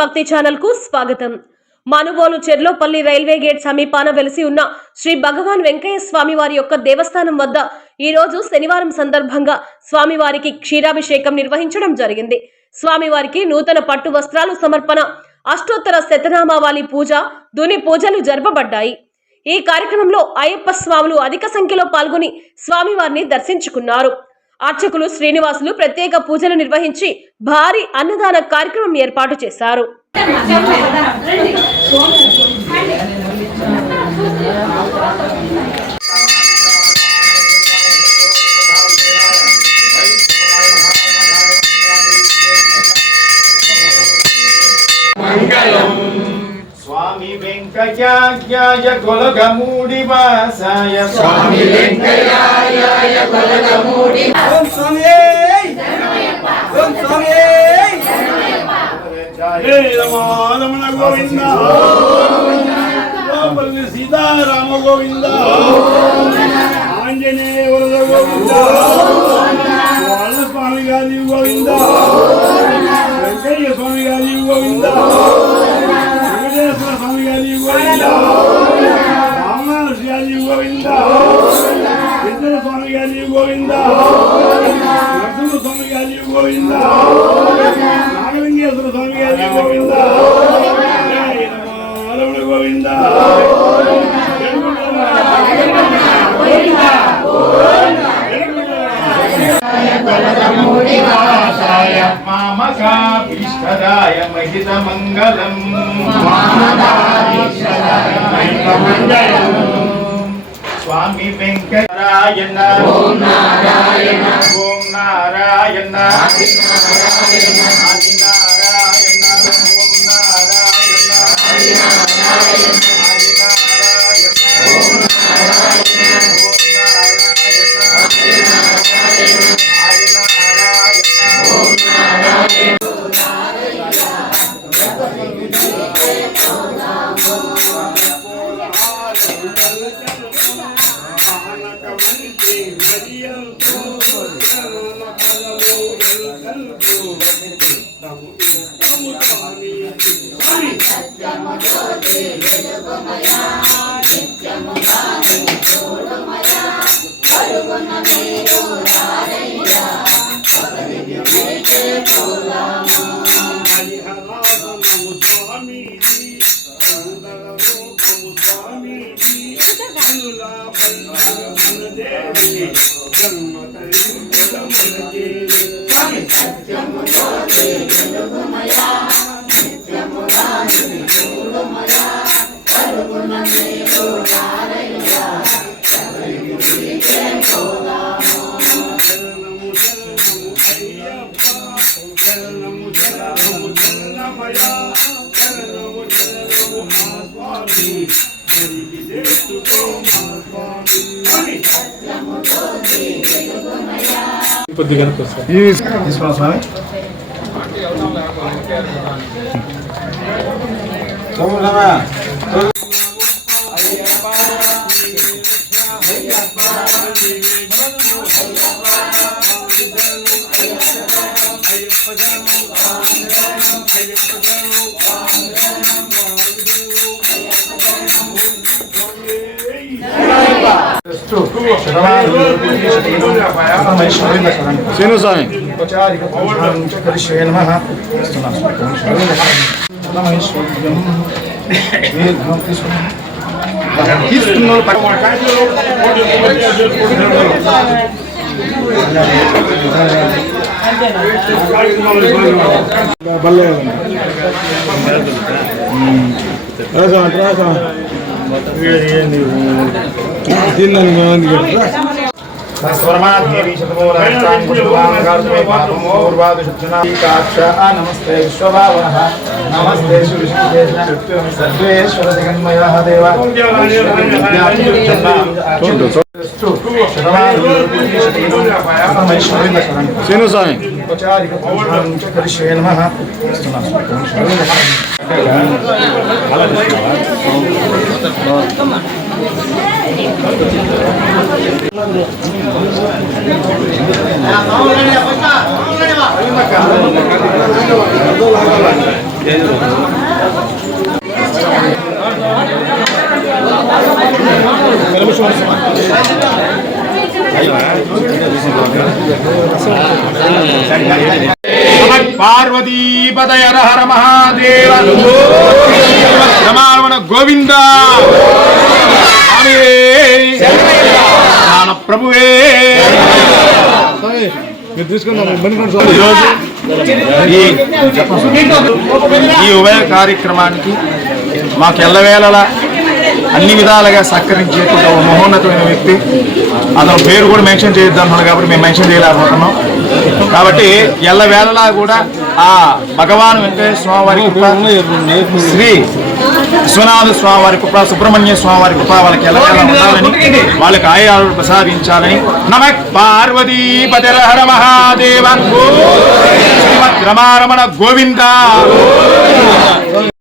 భక్తి ఛానల్ కు స్వాగతం. మనుబోలు చెర్లోపల్లి రైల్వే గేట్ సమీపాన వెలిసి ఉన్న శ్రీ భగవాన్ వెంకయ్య స్వామి వారి యొక్క దేవస్థానం వద్ద ఈ రోజు శనివారం సందర్భంగా స్వామివారికి క్షీరాభిషేకం నిర్వహించడం జరిగింది. స్వామివారికి నూతన పట్టు వస్త్రాలు సమర్పణ, అష్టోత్తర శతనామావళి పూజ, దుని పూజలు జరపబడ్డాయి. ఈ కార్యక్రమంలో అయ్యప్ప స్వాములు అధిక సంఖ్యలో పాల్గొని స్వామివారిని దర్శించుకున్నారు. అర్చకులు శ్రీనివాసులు ప్రత్యేక పూజలు నిర్వహించి భారీ అన్నదాన కార్యక్రమం ఏర్పాటు చేశారు. స్వామి వెంకయ్యాయ కొలగమూడి వాసాయ స్వామి వెంకయ్యాయ కొలగమూడి ఓం స్వామి ఓం స్వామి జయ రమణ గోవింద ఓం సీతారామ గోవింద ఆంజనేయ వరద గోవింద వాళ్ళ స్వామి గారి గోవింద వెంకయ్య స్వామి గారి గోవింద స్వామి గారి గోవింద రామనాథ గారి గోవింద ఇద్దర స్వామి గారి గోవింద నరసింహ స్వామి గారి గోవింద నాగలింగేశ్వర స్వామి గారి గోవింద రమణ గోవింద మామకాభీష్టదాయ మహిత మంగళం స్వామి వెంకటరాయణ ఓం నారాయణ ఓం నారాయణ ఆదినారాయణ ఓం నారాయణ ఆదినారాయణ ఓం నారాయణ ఓం నారాయణ నమస్తే విశ్వభావన నమస్తే సర్వేశ్వర జగన్మయ దేవ పార్వతీపదయ హర మహాదేవ రమణ గోవింద ప్రభువే. ఈరోజు ఈ ఉభయ కార్యక్రమానికి మాకు ఎల్లవేళలా అన్ని విధాలుగా సహకరించేటువంటి ఒక మహోన్నతమైన వ్యక్తి. అతను పేరు కూడా మెన్షన్ చేయొద్దన్నాడు కాబట్టి మేము మెన్షన్ చేయలేకపోతున్నాం. కాబట్టి ఎల్లవేళలా కూడా ఆ భగవాన్ వెంకటేశ్వర స్వామి వారి కృప, శ్రీ విశ్వనాథ స్వామి వారి కృప, సుబ్రహ్మణ్య స్వామి వారి కృప వాళ్ళకి ఎల్లవేళలా ఉండాలని, వాళ్ళకి ఆయురాలు ప్రసాదించాలని. నమః పార్వతీపతి హర మహాదేవ శ్రీమద్ రమారమణ గోవింద.